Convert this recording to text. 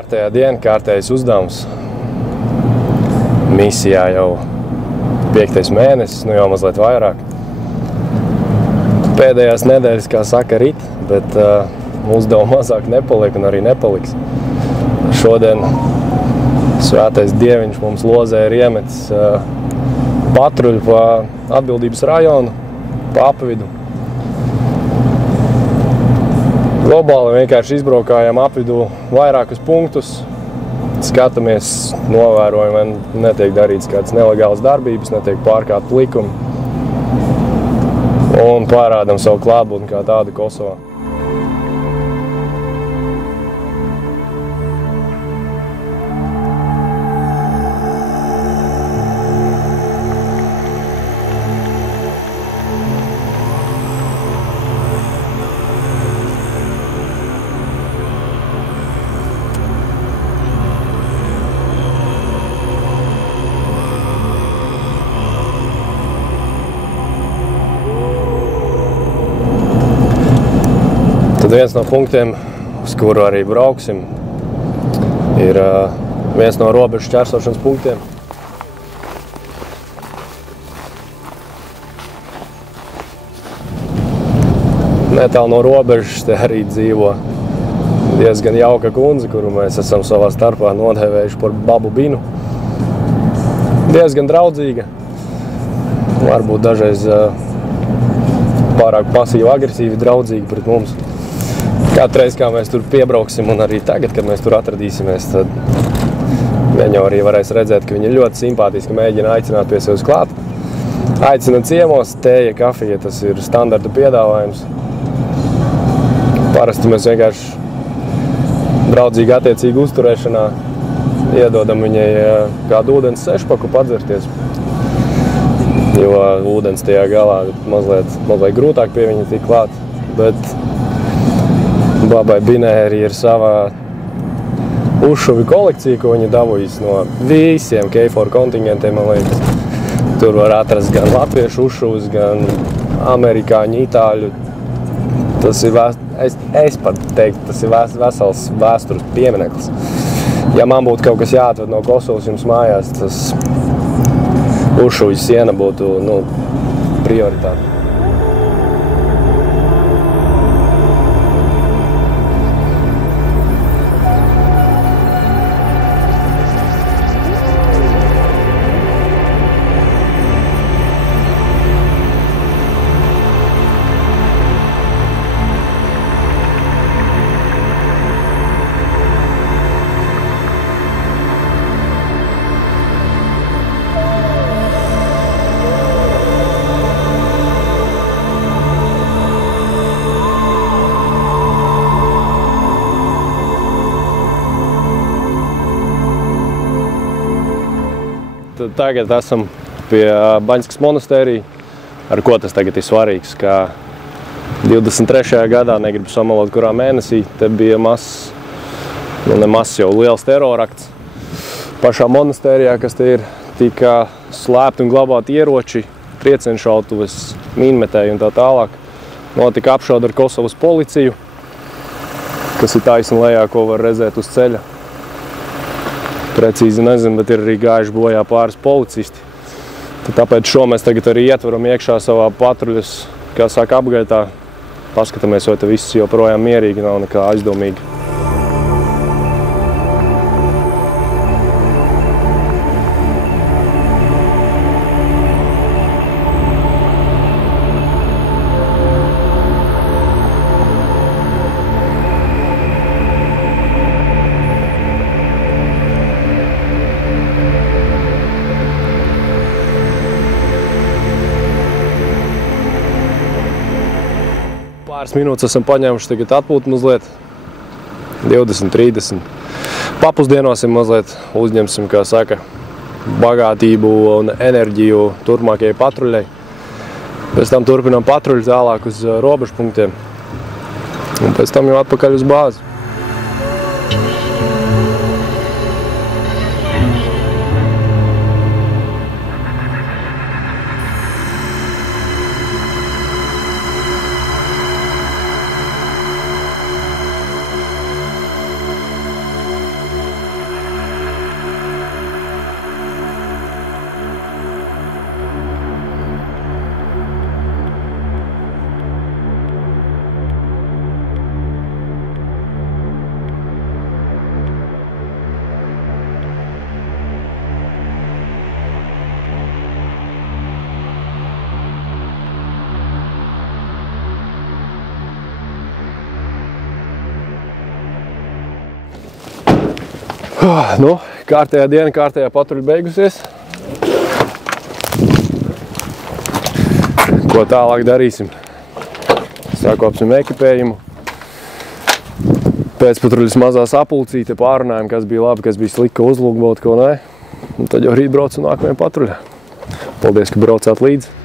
Kārtējā diena, kārtējais uzdevums. Misijā jau 5. mēnesis, nu jau mazliet vairāk. Pēdējās nedēļas, kā saka, rit, bet uzdevuma mazāk nepaliek un arī nepaliks. Šodien svētais dieviņš mums lozē ir iemetis patruļu pa atbildības rajonu, pa apvidu. Globāli vienkārši izbraukājām apvidū vairākus punktus, skatāmies, novērojam, vai netiek darīts kādas nelegālas darbības, netiek pārkāpt likumi un pārādam savu klātbūtni kā tādu Kosovā. Tad viens no punktiem, uz kuru arī brauksim, ir viens no robežu šķērsošanas punktiem. Netālu no robežas te arī dzīvo diezgan jauka kundze, kuru mēs esam savā starpā nodēvējuši par babu Binu. Diezgan draudzīga, varbūt dažreiz pārāk pasīvi agresīvi draudzīga pret mums. Katreiz, kā mēs tur piebrauksim un arī tagad, kad mēs tur atradīsimies, tad viņi jau arī varēs redzēt, ka viņi ir ļoti simpātiski mēģina aicināt pie sevis klāt. Aicina ciemos, tēja, kafija, tas ir standarta piedāvājums. Parasti mēs vienkārši draudzīgi attiecīgi uzturēšanā iedodam viņai kādu ūdens sešpaku padzerties, jo ūdens tajā galā mazliet grūtāk pie viņa tik klāt, bet babai Binai arī ir savā uzšuvi kolekcija, ko viņa dabūjas no visiem KFOR kontingentiem, man liekas. Tur var atrast gan latviešu uzšuvis, gan amerikāņu, itāļu. Tas ir, es pat teiktu, tas ir vesels vēstures piemineklis. Ja man būtu kaut kas jāatved no Kosovas jums mājās, tas uzšuvis siena būtu, prioritāte. Tagad esam pie Baņskas monastērija, ar ko tas tagad ir svarīgs, ka 23. gadā, negribu samalot, kurā mēnesī, te bija mazs, jau liels terorakts. Pašā monastērijā, kas te ir, tika slēpti un glabāti ieroči, triecienšautuves, mīnmetēji un tā tālāk. Notika apšaude ar Kosovas policiju, kas ir taisni lejā, ko var redzēt uz ceļa. Precīzi nezinu, bet ir arī gājuši bojā pāris policisti. Tāpēc šo mēs tagad arī ietveram iekšā savā patruļas, kā saka, apgaitā. Paskatāmies, vai te viss joprojām mierīgi, nav nekā aizdomīgi. Pāris minūtes esam paņēmuši tagad atpūtu mazliet, 20, 30. Papusdienosim mazliet, uzņemsim, kā saka, bagātību un enerģiju turpmākajai patruļai. Pēc tam turpinām patruļu tālāk uz robežu punktiem un pēc tam jau atpakaļ uz bāzi. Nu, kārtējā diena, kārtējā patruļa beigusies. Ko tālāk darīsim? Sakopsim ekipējumu. Pēcpatruļas mazā sapulcīte, pārunājam, kas bija labi, kas bija slikti, uzlūgt, ko nē. Un tad jau rīt braucu nākamajā patruļā. Paldies, ka braucāt līdzi!